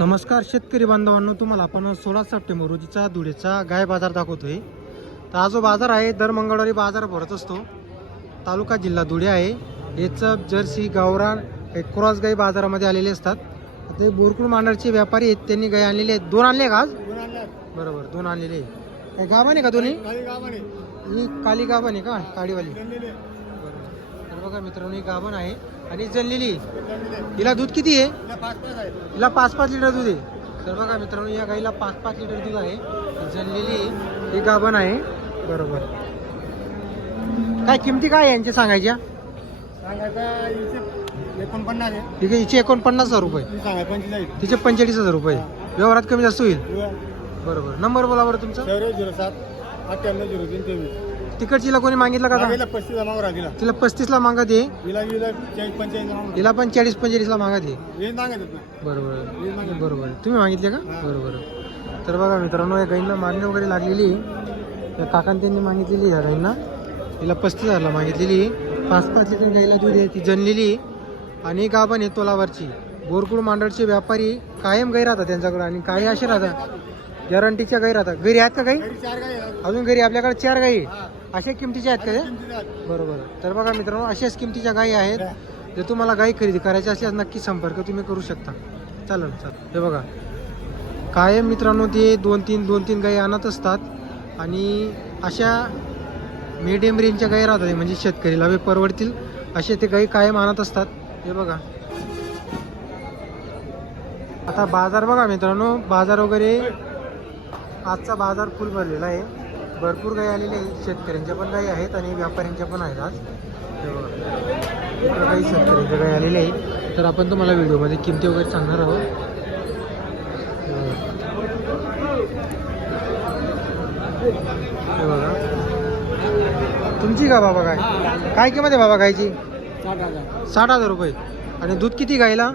नमस्कार शेतकरी बांधवांनो तुम्हाला आपण सोळा सप्टेंबर रोजीचा धुळेचा गाय बाजार दाखवतोय. तर हा जो बाजार आहे दर मंगळवारी बाजार भरत असतो. तालुका जिल्हा धुळे आहे. हेचप जर्सी गावरान हे क्रॉस गाई बाजारामध्ये आलेले असतात. ते बोरकुड मांडरचे व्यापारी आहेत त्यांनी गाय आणलेले आहेत. दोन आणले का आज? बरोबर दोन आणलेले आहे आहे का दोन्ही? ही काली आहे का? काळीवाली बघा मित्रांनो ही गाभण आहे. आणि जणलेली हिला दूध किती आहे? हिला पाच पाच लिटर दूध आहे. तर बघा मित्रांनो या गाईला पाच पाच लिटर दूध आहे. जणलेली ही गाभण आहे. बरोबर. काय किमती काय यांच्या सांगायच्या? एकोणपन्नास आहे. ठीक आहे हिचे एकोणपन्नास हजार रुपये. तिचे पंचेचाळीस हजार रुपये. व्यवहारात कमी जास्त होईल. बरोबर. नंबर बोला बरं तुमचा. झिरो सात अठ्ठ्याण्णव झिरो तीन तेवीस. तिकडचीला कोणी मागितलं का आता? गेला पस्तीस जमा राहिला तिला पस्तीसला आहे हिला हिला चाळीस पंचेचाळीस जमा हिला पण चाळीस पंचेचाळीसला हे सांगत ना. बरोबर. बरोबर. तुम्ही मागितले का. बरोबर. तर बघा मित्रांनो या गाईंना मागणी वगैरे लागलेली. त्या काकांनी त्यांनी मागितलेली या गाईंना. तिला पस्तीस हजारला मागितलेली. पाच पाच लिटर गाईला दूध आहे ती जनलेली. आणि गाभण आहे तोलावरची. बोरकुड मांडळचे व्यापारी कायम गाई राहतात त्यांच्याकडे आणि काही असे राहतात. गॅरंटीच्या गाई राहतात. घरी आहेत का गाई चार. अजून घरी आपल्याकडे चार गाई. अशा किमतीच्या आहेत का त्या? बरोबर. तर बघा मित्रांनो अशाच किमतीच्या गायी आहेत. जर तुम्हाला गाय खरेदी करायची असल्यास नक्की संपर्क तुम्ही करू शकता. चालेल चालेल. हे बघा. कायम मित्रांनो ते दोन तीन दोन तीन गायी आणत असतात. आणि अशा मिडियम रेंजच्या गायी राहतात. म्हणजे शेतकरीला बी परवडतील. असे ते गायी कायम आणत असतात. हे बघा. आता बाजार बघा मित्रांनो. बाजार वगैरे आजचा बाजार फुल भरलेला आहे. भरपूर गायी आलेले आहेत. शेतकऱ्यांच्या पण गायी आहेत आणि व्यापाऱ्यांच्या पण आहेत आज. काही शेतकऱ्यांच्या गायी आलेल्या आहेत. तर आपण तुम्हाला व्हिडिओमध्ये किमती वगैरे सांगणार आहोत. हे बघा. तुमची का बाबा काय काय किंमत आहे बाबा गायची साठ हजार. रुपये. आणि दूध किती गायला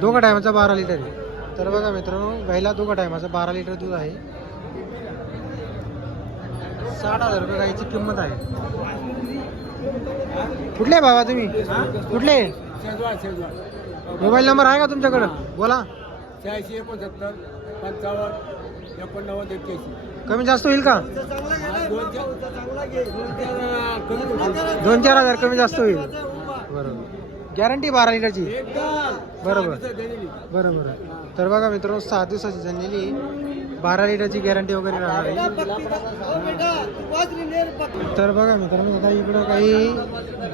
दोघी टायमाचा बारा लिटर आहे. तर बघा मित्रांनो गाईला दोघा टायमाचा बारा लिटर दूध आहे. साठ हजार रुपये गाईची किंमत आहे. कुठले बाबा तुम्ही? कुठले? मोबाईल नंबर आहे का तुमच्याकडं? बोला. शहाऐंशी एकोणसत्तर पंचावन्न एकोणनव्वद एक्क्याऐंशी. कमी जास्त होईल का? दोन चार हजार कमी जास्त होईल. बरोबर. गॅरंटी बारा लिटरची? बरोबर. बरोबर. तर बघा मित्रांनो सहा दिवसाची झालेली. बारा लिटरची गॅरंटी वगैरे राहणार आहे. तर बघा मित्रांनो आता इकडं काही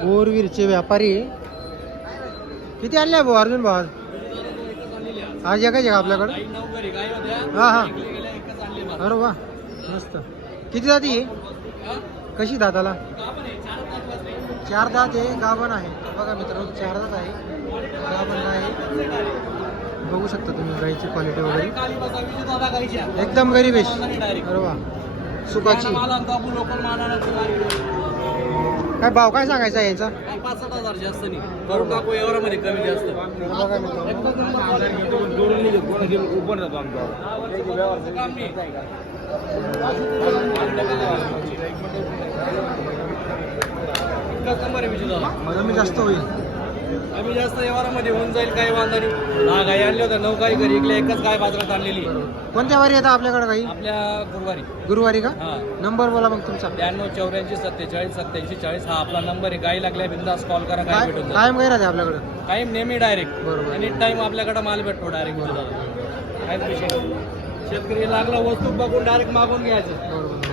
बोरवीरचे व्यापारी. किती आणले भाऊ अर्जुन भाऊ आज? आज एकाच आहे का आपल्याकडं? हा हा. अरे वा मस्त. किती जाती आहे कशी दाताला? चार दात आहे गाभण आहे. बघा मित्रांनो चार दात आहे गाभण आहे. बघू शकता तुम्ही गाईची क्वालिटी वगैरे. एकदम गरीबेश वा. सुखाची. काय भाव काय सांगायचा यांचा? करून टाकू एवढ्यामध्ये कमी जास्त तर बघा मित्रांनो कमी जास्त होईल. आम्ही जास्त व्यवहारामध्ये होऊन जाईल काही वांधा नाही दहा गाई आणल्या होत्या नऊ गाई घरी इकडे एकच गाय बाजारात आणलेली. कोणत्या वारी येतात आपल्याकडे काही? आपल्या गुरुवारी. गुरुवारी का? हा. नंबर बोला मग तुमचा. त्र्याण्णव चौऱ्याऐंशी सत्तेचाळीस सत्याऐंशी चाळीस हा आपला नंबर आहे. गाई लागल्या बिंदास कॉल करा काय काय भेटून जाईल. कायम काही राहते आपल्याकडे? टाईम नेहमी डायरेक्ट बरोबर. एनी टाईम आपल्याकडे माल भेटतो डायरेक्ट काहीच विषय? नाही. शेतकरी लागला वस्तू बघून डायरेक्ट मागून घ्यायचं. बरोबर.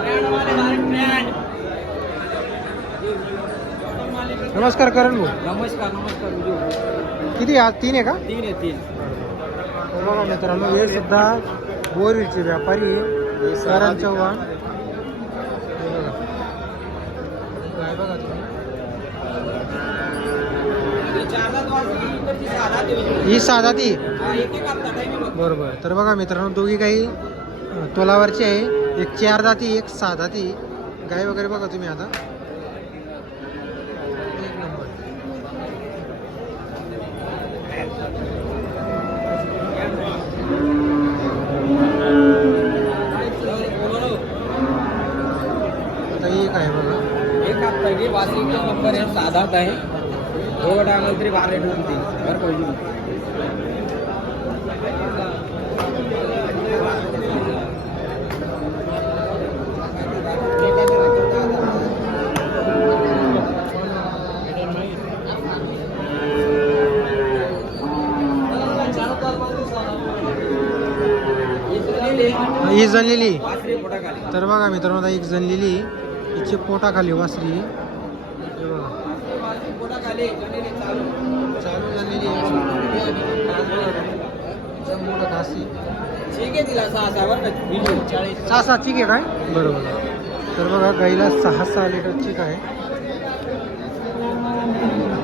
direct brand. नमस्कार करण भाऊ. नमस्कार नमस्कार विजू किती आज? तीन आहे का? तीन आहे तीन. तर बघा मित्रांनो हे सुद्धा बोरवीरचे व्यापारी. करण चव्हाण हे बघा. काय बघा तुम्ही. ही साधा ती. बरोबर. तर बघा मित्रांनो दोघी काही अं, तोलावरची आहे. एक चार दाती एक सहा दाती गाय वगैरे बघा तुम्ही आता. ही वाशिंगचा नंबर आहे साधाच आहे. ओवर डायनल तरी बारा रेट होती बरं ही जणलेली तर बघा मित्रांनो एक जणलेली हिची पोटाखाली वासरी. चालू चालू झालेली. ठीक सहा सहा बरं का बिलकुल चाळीस सहा सहा चिक आहे काय? बरोबर. तर बघा गाईला सहा सहा लिटर चिक आहे.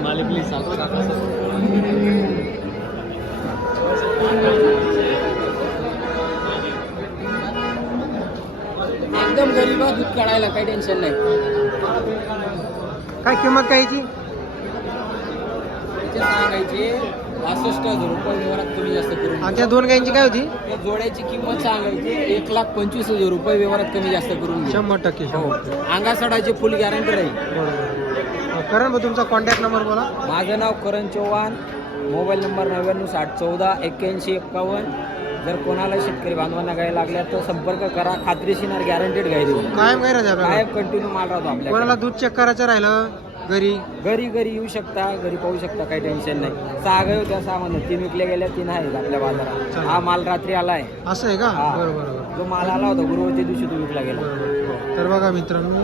मालिक प्लीज एकदम गरीब दूध काढायला काही टेन्शन नाही. काय किंमत काय याची? त्याचे सांगायचे बासष्ट हजार रुपये व्यवहारात कमी जास्त करून आणि त्या दोन गाईंची काय होती? त्या जोड्याची किंमत सांगायची एक लाख पंचवीस हजार रुपये व्यवहारात कमी जास्त करून. शंभर टक्के हो. शंभर टक्के. अंगासडाची फुल गॅरंटी राहील. बरोबर. करण भाऊ तुमचा कॉन्टॅक्ट नंबर बोला. माझं नाव करण चव्हाण मोबाईल नंबर नव्याण्णव साठ चौदा एक्क्याऐंशी एक्कावन्न जर कोणाला शेतकरी बांधवांना गाय लागल्या तर संपर्क करा. खात्रीशीर गॅरंटेड गाय देऊ. कायम काय राहते आपल्याला कायम कंटिन्यू माल राहतो कोणाला आपल्याला दूध चेक करायचं राहिलं घरी? घरी घरी येऊ शकता. घरी पाहू शकता काही टेन्शन नाही. सहा गाय होत्या सहा म्हणून तीन विकल्या गेल्या तीन आहेत आपल्या बाजारात. हा माल रात्री आलाय. असं आहे का? हा. जो माल आला होता गुरुवारच्या दिवशी तो विकला गेला. बरोबर तर बघा मित्रांनो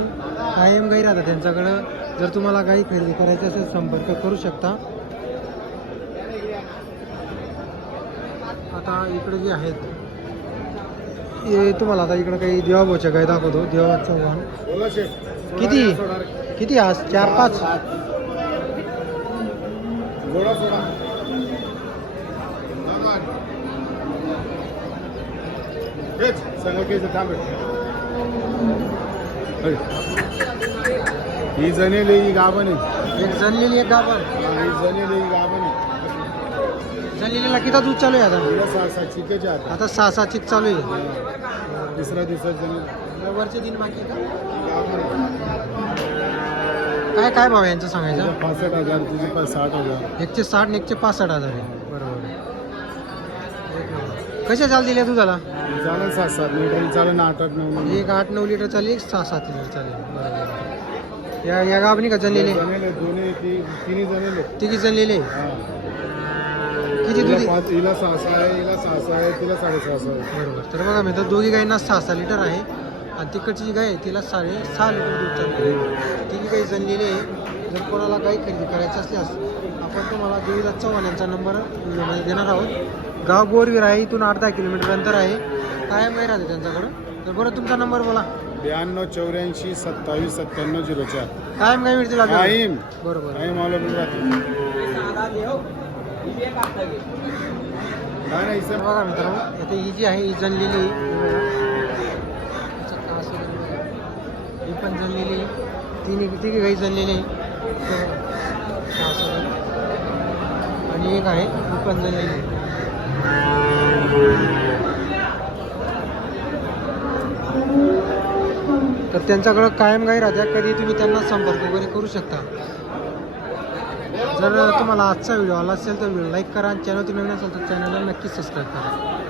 कायम गाई राहतात त्यांच्याकडं. जर तुम्हाला गाई खरेदी करायची असेल संपर्क करू शकता. आता इकडे जे आहेत हे तुम्हाला आता इकडे काही देवाभाऊच्या गाय दाखवतो देवा चव्हाण किती? किती आज? चार पाच? ही जनेले ही गाभण एक जनलेली एक गाभण. ही जनेले ही गाभण जनलेलीला किती दूध चालू आहे आता? तिला सहा सहा चिकेचे आता आता सहा सहा चिक चालू आहे. तिसऱ्या दिवसात जनेल वरचे दिन बाकी आहे का? काय काय भाव आहे यांचं सांगायचं? पासष्ट हजार तुझे पाच साठ हजार. एकशे साठ आणि एकशे पासष्ट हजार आहे. बरोबर. कशा चाल दिल्या तुझाला चालेल सात सात लिटर चालेल ना आठ आठ नऊ नऊ. एक आठ नऊ लिटर चालेल एक सहा सात लिटर चालेल. बरोबर या या गाभणी का जनलेले जनेले दोन्ही ती तिन्ही जनेले तिघी जनलेले हा. किती हिला दुधी पाच हिला सहा सहा आहे हिला सहा सहा आहे तिला साडेसहा सहा आहे. बरोबर. तर बघा मी तर दोघी गायींना सहा सहा लिटर आहे. आणि तिकडची जी गाय आहे तिला साडे सहा लिटर दूध चालू तिघी गाई जनलेली आहे. जर कोणाला गाई खरेदी करायची असल्यास आपण तुम्हाला देवीदास चव्हाण यांचा नंबर व्हिडिओमध्ये देणार आहोत. गाव बोरवीर आहे इथून आठ दहा किलोमीटर अंतर आहे. कायम गाई राहते त्यांच्याकडं? तर बरं तुमचा नंबर बोला. ब्याण्णव चौऱ्याऐंशी सत्तावीस सत्त्याण्णव झिरो चार. कायम गाई मिळतील आपल्याला टाईम बरोबर. टाईम अवेलेबल राहते काय नाही सर बघा मित्रांनो इथे ही जी आहे ही जनलेली ही पण जनलेली तिन्ही तिघी गाई जनलेली आहे. आणि एक आहे ही पण जनलेली तर त्यांच्याकडं कायम गाई राहत्या कधी तुम्ही त्यांना संपर्क वगैरे करू शकता. जर तुम्हाला आजचा व्हिडिओ आला असेल तर व्हिडिओ लाईक करा आणि चॅनल तुम्ही नवीन असेल तर चॅनलला नक्कीच सबस्क्राईब करा.